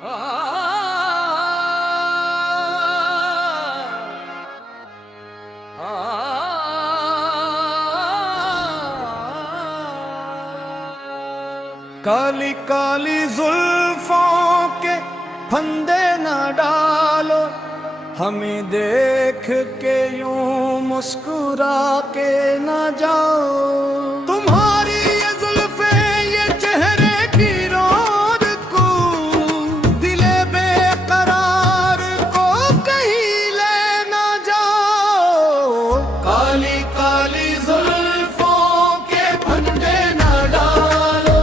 काली काली जुल्फों के फंदे न डालो, हमें देख के यूं मुस्कुरा के न जाओ। तुम्हारी ये जुल्फे ये चेहरे की रोद को, दिले बेकरार को कहीं ले न जाओ। काली काली जुल्फों के फंदे न डालो,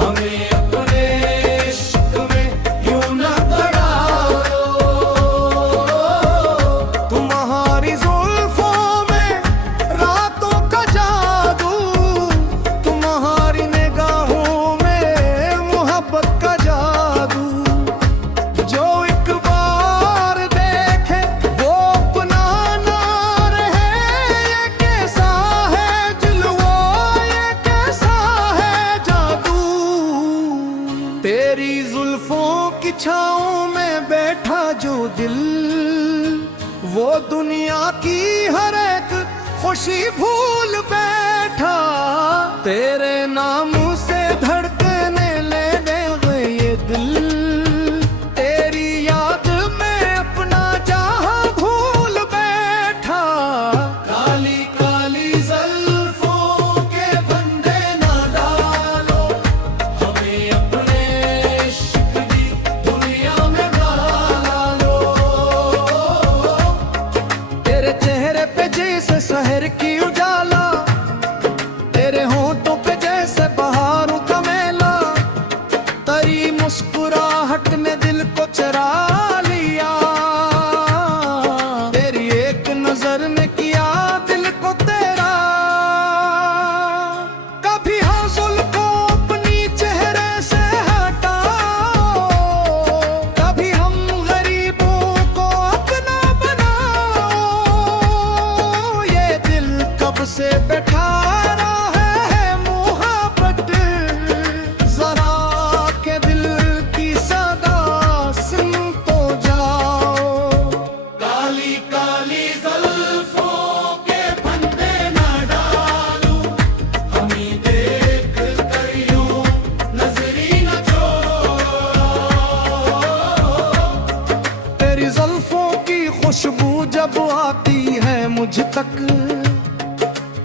हमें अपने इश्क में यूं न पड़ाओ। तुम्हारी जुल्फों में रातों का जादू, तुम्हारी निगाहों में मोहब्बत का जादू। जो एक बार देखे वो अपना ना रहे। ये कैसा है जलवा, ये कैसा है जादू। तेरी जुल्फों की छाँव में बैठा जो दिल, वो दुनिया की हर एक खुशी भूल बैठा। तेरे नाम से धड़कने लगे ये दिल, तेरी याद में अपना जहां भूल बैठा। काली काली जुल्फों के फंदे न डालो, हमें अपने इश्क की दुनिया में डाला लो। तेरे चेहरे पे जैसे शहर की उजाला, तेरे होंठों पे जैसे बहारों का मेला। तेरी मुस्कुराहट ने दिल को चरा लिया, तेरी एक नजर ने किया दिल को तेरा। कभी हौसुल को अपनी चेहरे से हटाओ, कभी हम गरीबों को अपना बनाओ। ये दिल कब से बैठा रहा है मोहब्बत, जरा के दिल की सदा सुन तो जाओ। काली काली जुल्फों के फंदे न डालो, हमें देख कर यूं नजरी न छोड़ो। तेरी जुल्फों की खुशबू जब आती है मुझ तक,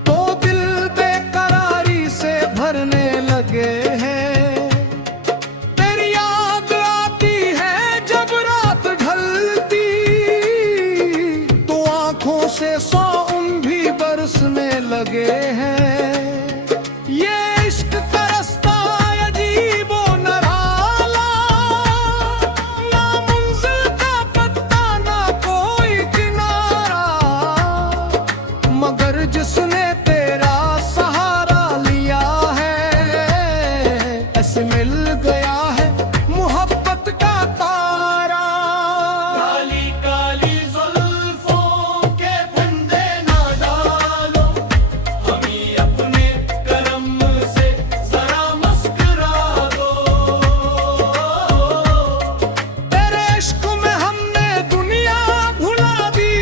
तो दिल बेकरारी से भरने लगे हैं। तेरी याद आती है जब रात ढलती, तो आंखों से सौम भी बरसने लगे हैं। ये इश्क का रास्ता अजीबो निराला, ना मंजिल का पत्ता ना कोई किनारा। मगर जिसने तेरा सहारा लिया है, ऐसे मिल गया है मोहब्बत का तारा। काली काली जुल्फों के फंदे न डालो, हमें अपने करम से जरा मुस्कुरा दो। तेरे इश्क में हमने दुनिया भुला दी,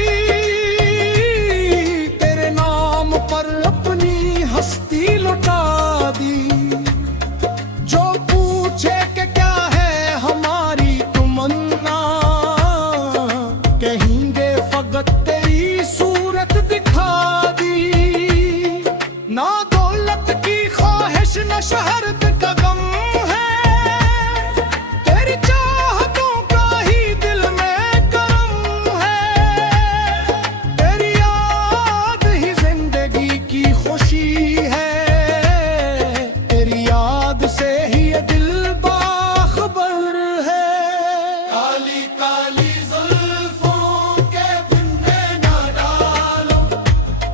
तेरे नाम पर अपनी हस्ती लुटा दी। जो पूछे कि क्या है हमारी तमन्ना, कहेंगे फकत तेरी सूरत दिखा दी। ना दौलत की ख्वाहिश न शहरत का गम है, तेरी चाहतों का ही दिल में करम है। तेरी याद ही जिंदगी की खुशी है, तेरी याद से ही ये दिल बाखबर है। काली काली जुल्फों के फंदे न डालो,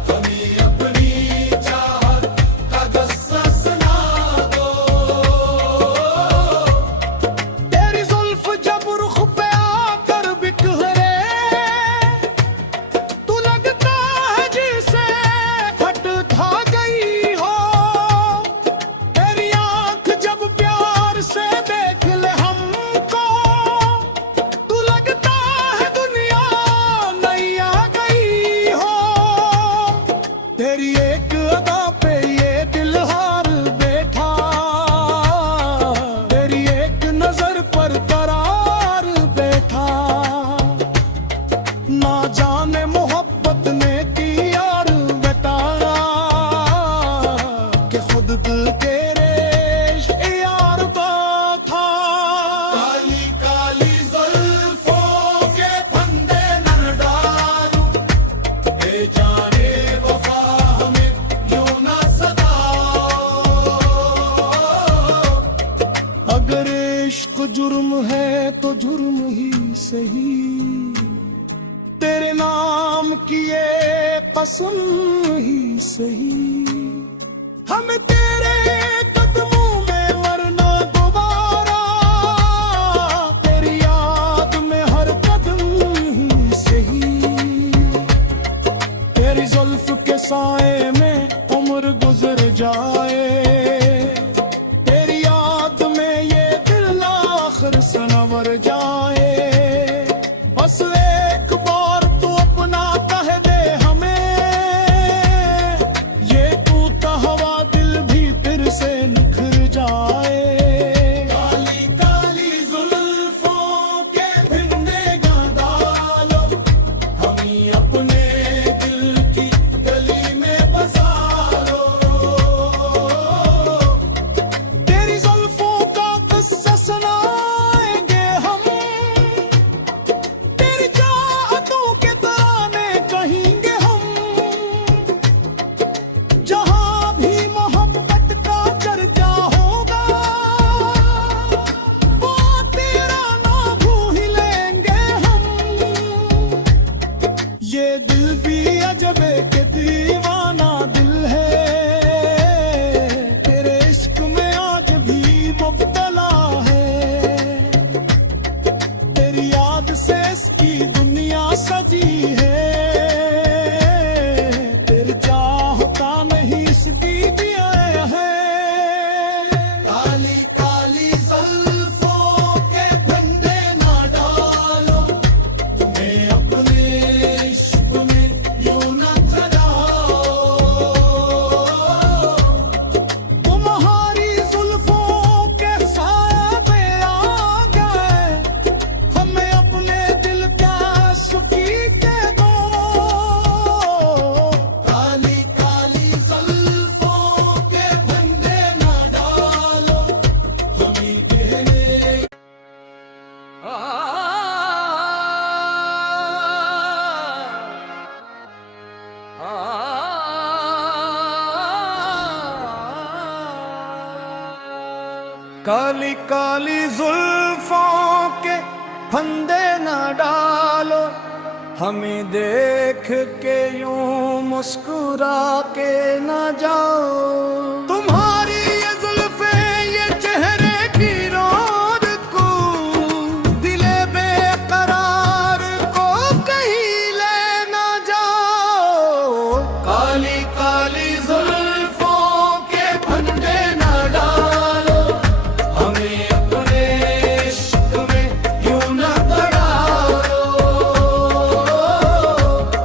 हमें अपनी चाहत का किस्सा सुना दो। खुद दिल तेरे यार का था। काली काली जुल्फों के फंदे न डालूं, ए जाने वफा हमें यूं ना सताओ। अगर इश्क जुर्म है तो जुर्म ही सही, तेरे नाम की ये कसम ही सही। हमें तेरे कदमों में मरना दोबारा, तेरी याद में हर कदम ही सही। तेरी जुल्फ के साए में उम्र गुजर जाए, तेरी याद में ये दिल आखिर सनवर जाए। बस एक बार तू अपना कह दे हमें, ये टूटा हुआ दिल भी फिर से निखर जाए। काली काली जुल्फों के फंदे न डालो, हमें अपने दिल की गली में बसा लो। तेरी जुल्फों का किस्सा सुनाएंगे हम, तेरी चाहतों के ताने कहेंगे हम। जहां भी मोहब्बत का चर्चा होगा, वो तेरा नाम भूल लेंगे हम। ये दिल भी अजबे के दीवाना दिल है, तेरे इश्क में आज भी मुब्तला है। तेरी याद से इसकी दुनिया सजी है, तेरी चाहता नहीं इसकी दिया है। काली काली जुल्फों के फंदे ना डालो, तुम्हें अपने इश्क में यूं ना सजाओ। तुम्हारी जुल्फों के साए पे आ गए, हमें अपने दिल का सुखी दे दो। काली काली जुल्फों के फंदे ना डालो, हमें देने काली काली जुल्फों के फंदे न डालो, हमें देख के यूं मुस्कुरा के न जाओ। तुम्हारी ये जुल्फे ये चेहरे की रोज को, दिले बेकरार को कहीं ले न जाओ। काली काली जुल्फों के फंदे न डालो, हमें अपने इश्क में यूं न बढ़ाओ।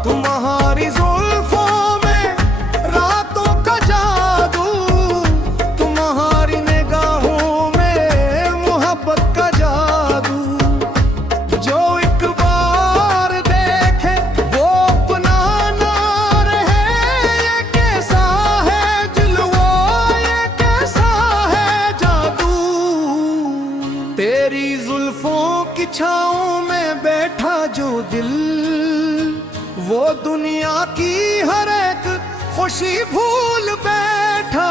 तुम्हारी जुल्फों में रातों का जादू, तुम्हारी निगाहों में मोहब्बत का जादू। जो एक बार देखे वो अपना ना रहे, ये कैसा है जलवा, ये कैसा है जादू। तेरी जुल्फों की छाँव में बैठा जो दिल, वो दुनिया की हर एक खुशी भूल बैठा।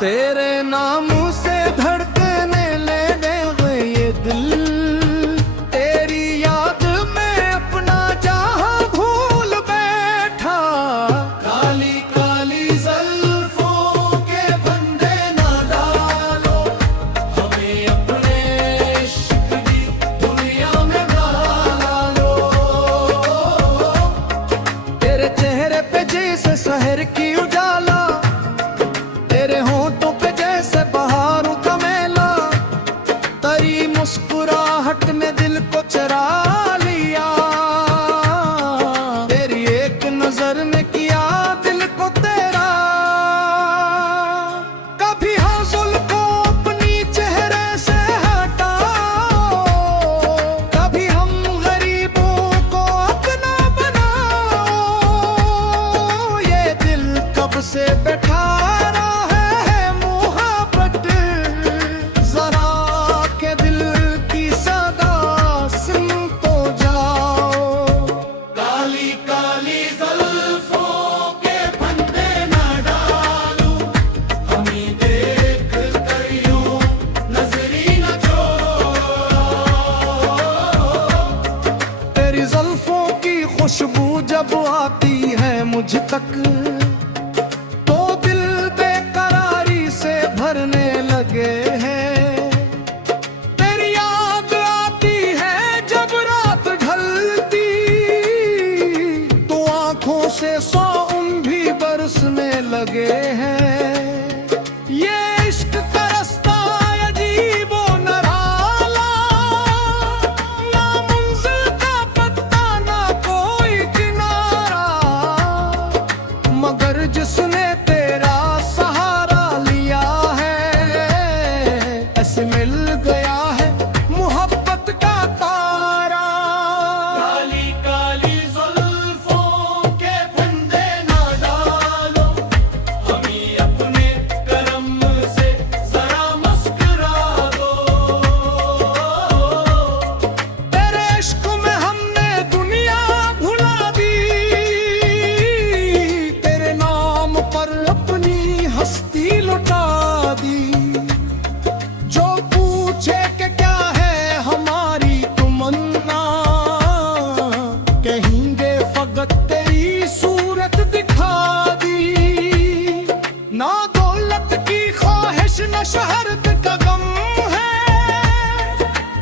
तेरे नाम से धड़कने ले गए ये दिल, तेरी याद में अपना जहां भूल बैठा। काली काली जुल्फों के फंदे ना डालो, हमें अपने इश्क की दुनिया में डाला लो। तेरे चेहरे पे जैसे शहर की उजाला, तेरे होंठों पे से मिल गया है मोहब्बत का तारा। काली काली जुल्फों के फंदे ना डालो, हमें अपने करम से जरा मुस्कुरा दो। तेरे इश्क में हमने दुनिया भुला दी, तेरे नाम पर अपनी हस्ती लुटा दी। जो पूछे कि क्या है हमारी तमन्ना, कहेंगे फकत तेरी सूरत दिखा दी। ना दौलत की ख्वाहिश न शहरत का गम है,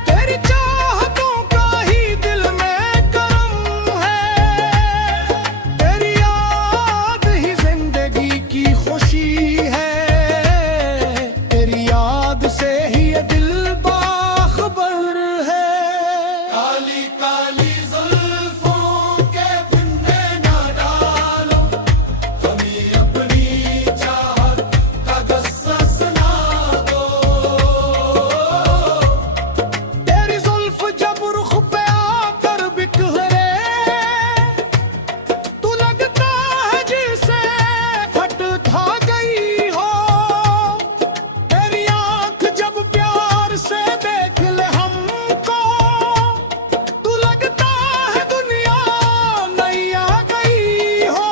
तेरी चाहतों का ही दिल में करम है। तेरी याद ही जिंदगी की खुशी है, तेरी याद से ही ये दिल बाखबर है। काली काली जुल्फों के फंदे ना डालो, हमें अपनी चाहत का गस्सा सुना दो। तेरी जुल्फ जब रुख पे आकर बिखरे, तू लगता है जैसे फट खा गई हो। तेरी आंख जब प्यार से देख ले हमको, तू लगता है दुनिया नई आ गई हो।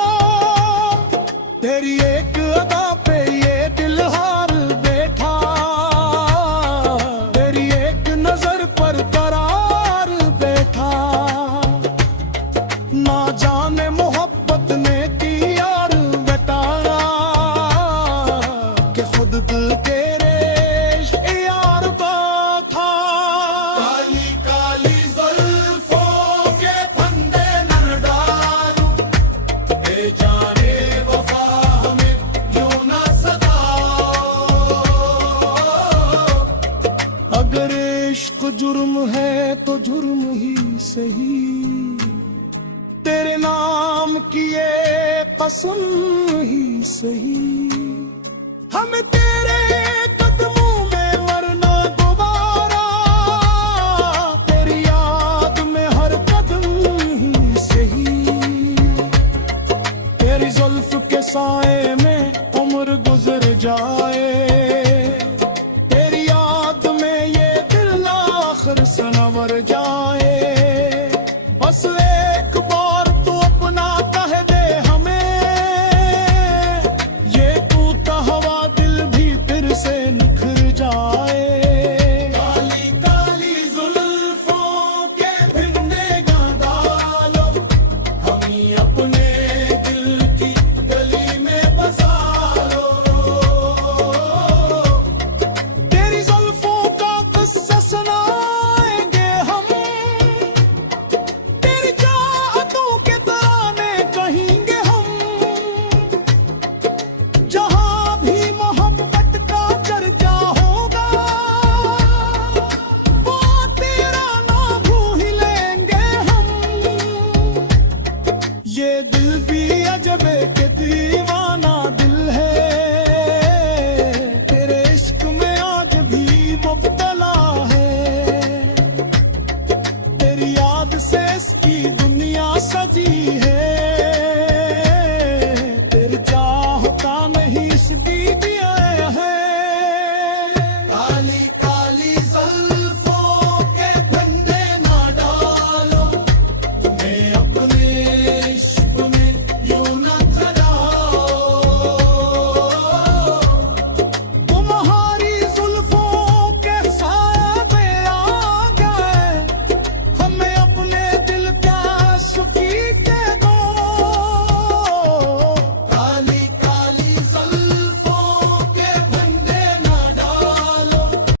तेरी एक अदा पे ये दिल हार बैठा, तेरी एक नजर पर करार बैठा। ना जाने मोहब्बत ने की यार बताया कि खुद दिल तेरे यार का था। काली काली जुल्फों के फंदे न डालो, ए जाने वफा हमें यूं न सताओ। अगर इश्क जुर्म है तो जुर्म ही सही, तेरे नाम की ये कसम ही सही। हमें तेरे कदमों में मरना दोबारा, तेरी याद में हर कदम ही सही। तेरी जुल्फ के साए में उम्र गुजर जाए,